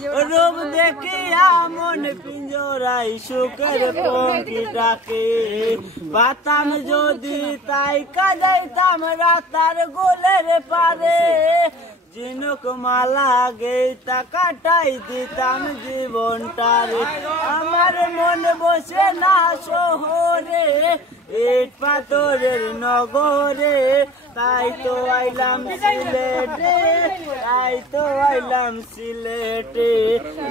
রূপ দেখিয়া মন পিঞ্জরাই সুখের পঙ্কি ডাকে পাতাম যদি তাই কাজাইতাম রাতার গোলের পারে জিনুক মালা গেতা কাটাই দিতাম জীবনটারে আমার মন বসে না শহরে ইট পাথরের নগরে তাই তো আইলাম সিলেটে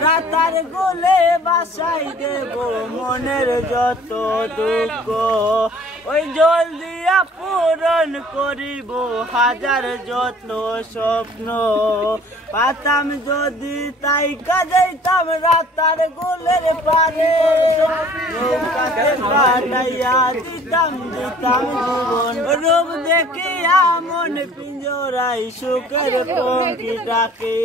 রাতার গোলে বাসাই দেব মনের যত দুঃখ ওই জল দিয়া পূরণ করিব হাজার যত স্বপ্ন পাতাম যদি তাই কাজাইতাম রাতার গোলের পারে নৌকাতে কাটাইয়া দিতাম জীবন রূপ দেখিয়া মন পিঞ্জরাই সুখের পঙ্কি ডাকে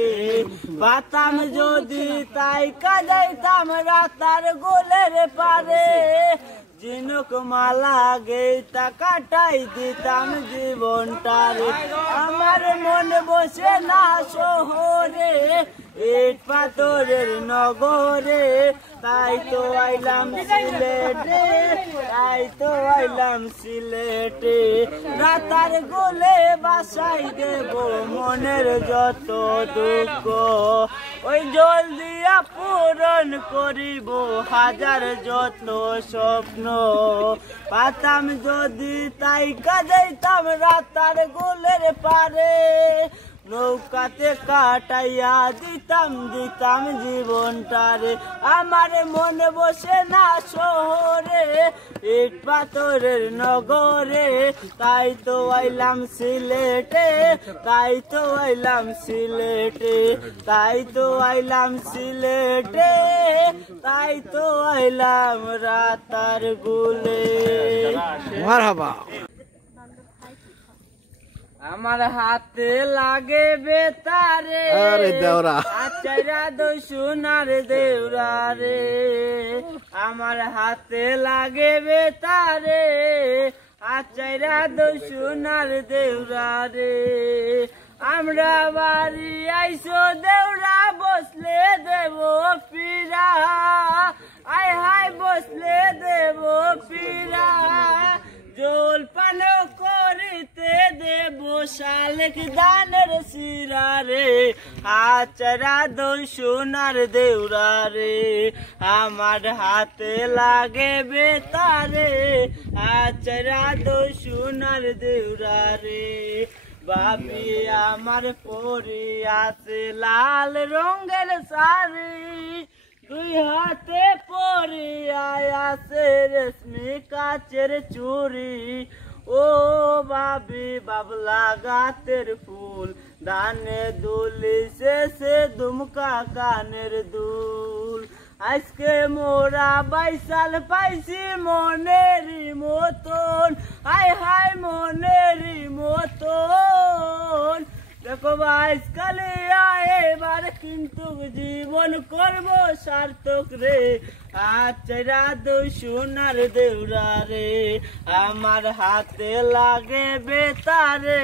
পাতাম যদি তাই কাজাইতাম রাতার গোলের পারে জিনুক মালা গেতা কাটাই দিতাম জীবনটারে আমার মন বসে না শহরে ইট পাথরের নগরে তাই তো আইলাম সিলেটে রাতার গোলে বাসাই দেব মনের যত দুঃখ ওই জল দিয়া পূরণ করিব হাজার যত স্বপ্ন পাতাম যদি তাই কাজাইতাম রাতার গোলের পারে নৌকাতে কাটাইয়া দিতাম জীবনটারে আমার মন বসে না শহরে ইট পাথরের নগরে তাই তো আইলাম সিলেটে রাতার গোলে মারহাবা আমার হাতে লাগে বেতারে আচারা দো সোনার দেউরা রে আমার হাতে লাগে বেতারে আচারা দো সোনার দেউরা রে আমরা বাড়ি আইসো দেউরা বসলে দেব পীরা আয় হায় বসলে দেব পীরা জল পান করিতে দেব শালেক দানের শিরা রে আচরা দো সোনার দেউরা রে আমার হাতে লাগে বেতারে আচরা দো সোনার দেউরা রে বাবি আমার পরি আছে লাল রঙের শাড়ি দুই হাতে পরি আছে রেশমি কাচের চুরি ও বাবি বাবলা গাতের ফুল দানে দুলি শেষে দুমকা কানের দুল আজকে মোরা বাইসাল পাইছি মনেরই মতন আয় হায় মনেরই মতন দেখো আজকালে এবার কিন্তু জীবন করব সার্থক রে আচরা দো সোনার দেউরা রে আমার হাতে লাগে বেতারে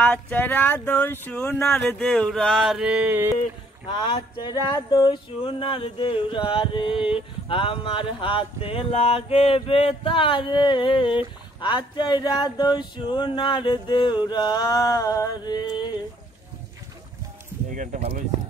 আচরা দো সোনার দেউরা রে আচরা দো সোনার দেউরা রে আমার হাতে লাগে বেতারে আচরা দো সোনার দেউরা রে। এই গানটা ভালো হয়েছে।